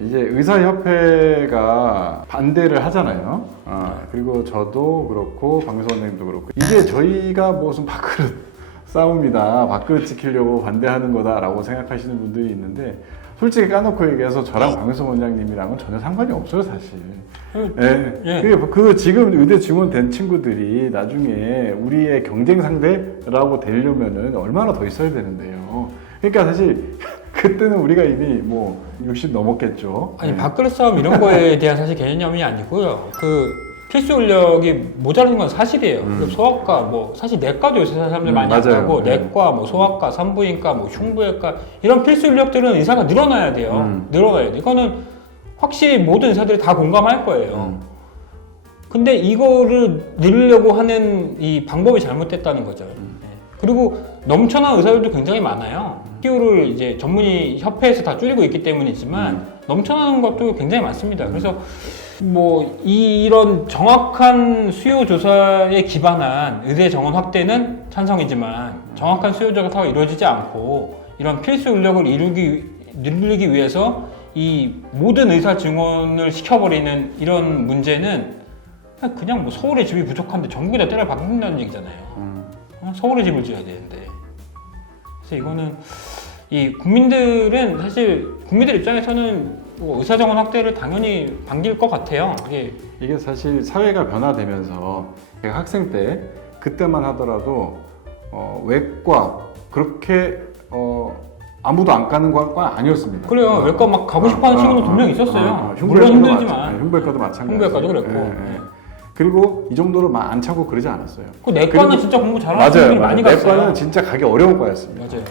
이제 의사협회가 반대를 하잖아요. 그리고 저도 그렇고 박명수 원장님도 그렇고 이게 저희가 무슨 밥그릇 싸움이다, 밥그릇 지키려고 반대하는 거다라고 생각하시는 분들이 있는데 솔직히 까놓고 얘기해서 저랑 박명수 원장님이랑은 전혀 상관이 없어요, 사실. 그 지금 의대 증원 된 친구들이 나중에 우리의 경쟁 상대라고 되려면은 얼마나 더 있어야 되는데요. 그러니까 사실 그때는 우리가 이미 뭐 60 넘었겠죠. 아니 밥그릇 싸움 이런 거에 대한 사실 개념이 아니고요. 그 필수 인력이 모자라는 건 사실이에요. 그 소아과 뭐 사실 내과도 요새 사람들 많이 안 가고 내과, 뭐 소아과, 산부인과, 뭐 흉부외과 이런 필수 인력들은 의사가 늘어나야 돼요. 늘어나야 돼. 이거는 확실히 모든 의사들이 다 공감할 거예요. 근데 이거를 늘리려고 하는 이 방법이 잘못됐다는 거죠. 그리고 넘쳐난 의사들도 굉장히 많아요. PO를 이제 전문의 협회에서 다 줄이고 있기 때문이지만 넘쳐나는 것도 굉장히 많습니다. 그래서 뭐 이런 정확한 수요 조사에 기반한 의대 정원 확대는 찬성이지만 정확한 수요 조사가 이루어지지 않고 이런 필수 인력을 늘리기 위해서 이 모든 의사 증원을 시켜버리는 이런 문제는 그냥 뭐 서울에 집이 부족한데 전국에다 때려 박는다는 얘기잖아요. 서울에 집을 지어야 되는데. 그래서 이거는 이 국민들은 사실 국민들 입장에서는 뭐 의사정원 확대를 당연히 반길 것 같아요. 이게 사실 사회가 변화되면서 제가 학생 때 그때만 하더라도 외과 그렇게 아무도 안 가는 과 아니었습니다. 그래요. 외과 막 가고 싶어하는 친구도 분명 있었어요. 물론 힘들지만. 흉부외과도 마찬가지. 흉부외과도 그랬고. 그리고 이 정도로 막 안 차고 그러지 않았어요. 그 내과는 진짜 공부 잘하는 분들이 많이 갔어요. 내과는 진짜 가기 어려운 과였습니다. 맞아요.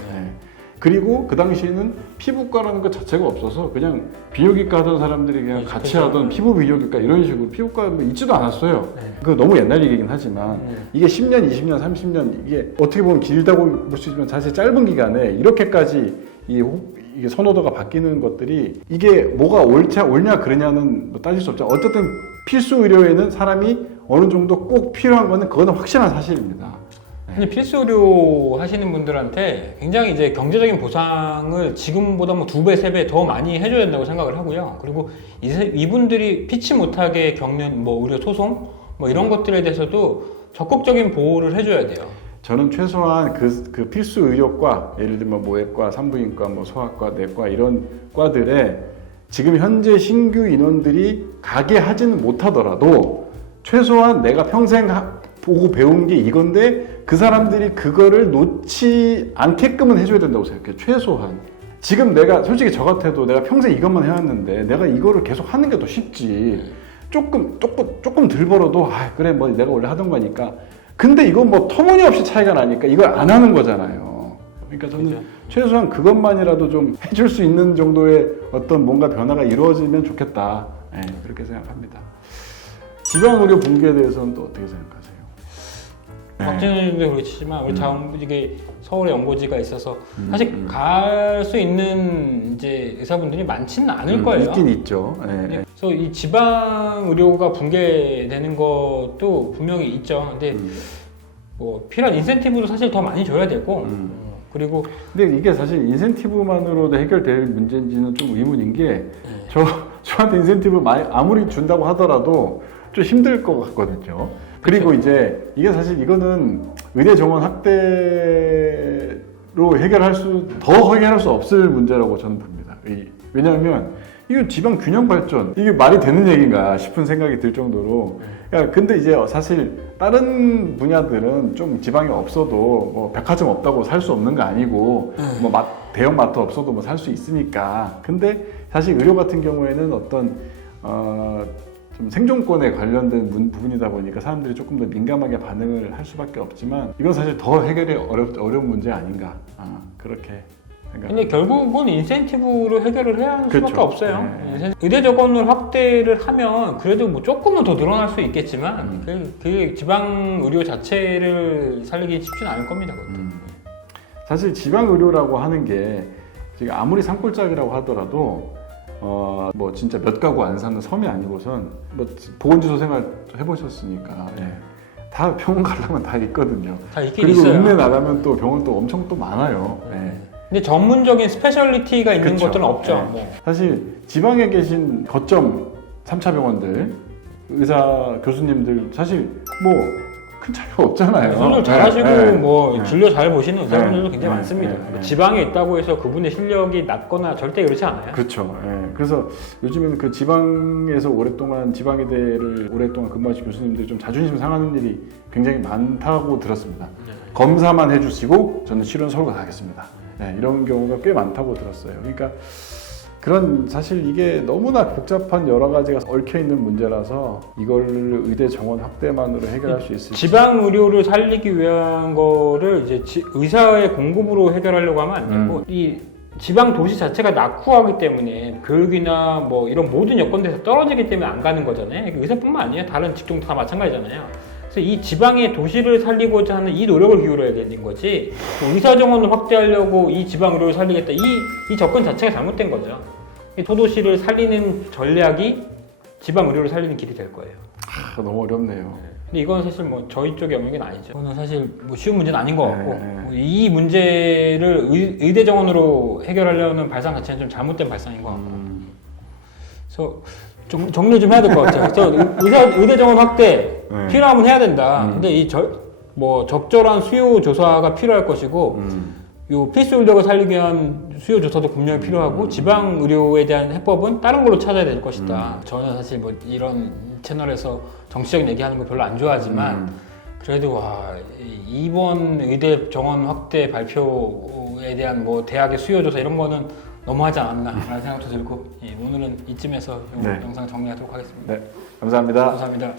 그리고 그 당시에는 피부과라는 것 자체가 없어서 그냥 비뇨기과 하던 사람들이 그냥 같이 하던 피부 비뇨기과 이런 식으로 피부과 뭐 있지도 않았어요. 그거 너무 옛날 얘기긴 하지만 이게 10년, 20년, 30년 이게 어떻게 보면 길다고 볼 수 있지만 사실 짧은 기간에 이렇게까지 이게 선호도가 바뀌는 것들이 이게 뭐가 옳냐 그러냐는 뭐 따질 수 없죠. 어쨌든 필수 의료에는 사람이 어느 정도 꼭 필요한 거는 그거는 확실한 사실입니다. 근데 필수 의료 하시는 분들한테 굉장히 이제 경제적인 보상을 지금보다 뭐 2배, 3배 더 많이 해줘야 된다고 생각을 하고요. 그리고 이분들이 피치 못하게 겪는 뭐 의료 소송 뭐 이런 것들에 대해서도 적극적인 보호를 해줘야 돼요. 저는 최소한 그 필수 의료과, 예를 들면 모외과, 산부인과, 뭐 소아과, 내과 이런 과들에 지금 현재 신규 인원들이 가게 하지는 못하더라도 최소한 내가 평생 보고 배운 게 이건데 그 사람들이 그거를 놓지 않게끔은 해줘야 된다고 생각해요. 최소한. 지금 내가 솔직히 저 같아도 내가 평생 이것만 해왔는데 내가 이거를 계속 하는 게 더 쉽지. 조금 덜 벌어도 그래 뭐 내가 원래 하던 거니까. 근데 이건 뭐 터무니없이 차이가 나니까 이걸 안 하는 거잖아요. 그러니까 저는 그렇죠. 최소한 그것만이라도 좀 해줄 수 있는 정도의 어떤 뭔가 변화가 이루어지면 좋겠다. 그렇게 생각합니다. 지방의료 붕괴에 대해서는 또 어떻게 생각하세요? 확진도 그렇지만 우리 이게 서울에 연고지가 있어서 사실 갈 수 있는 이제 의사분들이 많지는 않을 거예요. 있긴 있죠. 그래서 이 지방 의료가 붕괴되는 것도 분명히 있죠. 근데 뭐 필요한 인센티브도 사실 더 많이 줘야 되고 그리고 근데 이게 사실 인센티브만으로도 해결될 문제인지는 좀 의문인 게 저한테 인센티브 아무리 준다고 하더라도 좀 힘들 것 같거든요. 그리고 그렇죠. 이제 이게 사실 이거는 의대 정원 확대로 해결할 수 없을 문제라고 저는 봅니다. 왜냐하면 이거 지방 균형 발전 이게 말이 되는 얘기인가 싶은 생각이 들 정도로. 근데 이제 사실 다른 분야들은 좀 지방이 없어도 뭐 백화점 없다고 살 수 없는 거 아니고 뭐 대형 마트 없어도 뭐 살 수 있으니까. 근데 사실 의료 같은 경우에는 어떤 좀 생존권에 관련된 부분이다 보니까 사람들이 조금 더 민감하게 반응을 할 수밖에 없지만 이건 사실 더 해결이 어려운 문제 아닌가 그렇게 생각합니다. 근데 결국은 인센티브로 해결을 해야 하는 그렇죠. 수밖에 없어요. 의대 정원을 확대를 하면 그래도 뭐 조금은 더 늘어날 수 있겠지만 그 지방 의료 자체를 살리기 쉽지는 않을 겁니다. 사실 지방 의료라고 하는 게 지금 아무리 산골짜기라고 하더라도 뭐 진짜 몇 가구 안 사는 섬이 아니고선 뭐 보건지소 생활 해보셨으니까 다 병원 가려면 다 있거든요. 다 있긴 그리고 있어요. 읍내 나가면 또 병원 또 엄청 또 많아요. 네. 근데 전문적인 스페셜리티가 있는 그쵸. 것들은 없죠. 네. 뭐. 사실 지방에 계신 거점 3차 병원들, 의사 교수님들 사실 뭐 큰 차이가 없잖아요. 수술 잘하시고 뭐 네. 진료 잘 보시는 의사분들도 네. 굉장히 네. 많습니다. 네. 지방에 있다고 해서 그분의 실력이 낮거나 절대 그렇지 않아요. 그렇죠. 예. 그래서 요즘에는 그 지방에서 오랫동안 지방의대를 오랫동안 근무하신 교수님들이 좀 자존심 상하는 일이 굉장히 많다고 들었습니다. 검사만 해주시고 저는 치료는 서로 다 하겠습니다. 네, 이런 경우가 꽤 많다고 들었어요. 그러니까 그런 사실 이게 너무나 복잡한 여러 가지가 얽혀 있는 문제라서 이걸 의대 정원 확대만으로 해결할 수 있을지. 지방 의료를 살리기 위한 거를 이제 의사의 공급으로 해결하려고 하면 안 되고 이 지방 도시 자체가 낙후하기 때문에 교육이나 뭐 이런 모든 여건들에서 떨어지기 때문에 안 가는 거잖아요. 의사뿐만 아니에요. 다른 직종도 다 마찬가지잖아요. 그래서 이 지방의 도시를 살리고자 하는 이 노력을 기울여야 되는 거지, 의사 정원을 확대하려고 이 지방 의료를 살리겠다, 이 접근 자체가 잘못된 거죠. 이 소도시를 살리는 전략이 지방 의료를 살리는 길이 될 거예요. 너무 어렵네요. 근데 이건 사실 뭐 저희 쪽의 영역은 아니죠. 이거는 사실 뭐 쉬운 문제는 아닌 것 같고, 네. 이 문제를 의대 정원으로 해결하려는 발상 자체는 좀 잘못된 발상인 것 같고, 그래서 좀 정리 좀 해야 될 것 같아요. 그래서 의대 정원 확대 네. 필요하면 해야 된다. 근데 이 뭐 적절한 수요 조사가 필요할 것이고, 요 필수 인력을 살리기 위한 수요 조사도 분명히 필요하고, 지방 의료에 대한 해법은 다른 걸로 찾아야 될 것이다. 저는 사실 뭐 이런 채널에서 정치적인 얘기하는 거 별로 안 좋아하지만, 그래도 와, 이번 의대 정원 확대 발표에 대한 뭐 대학의 수요 조사 이런 거는 너무하지 않았나라는 생각도 들고, 예, 오늘은 이쯤에서 이 네. 영상 정리하도록 하겠습니다. 네, 감사합니다. 감사합니다.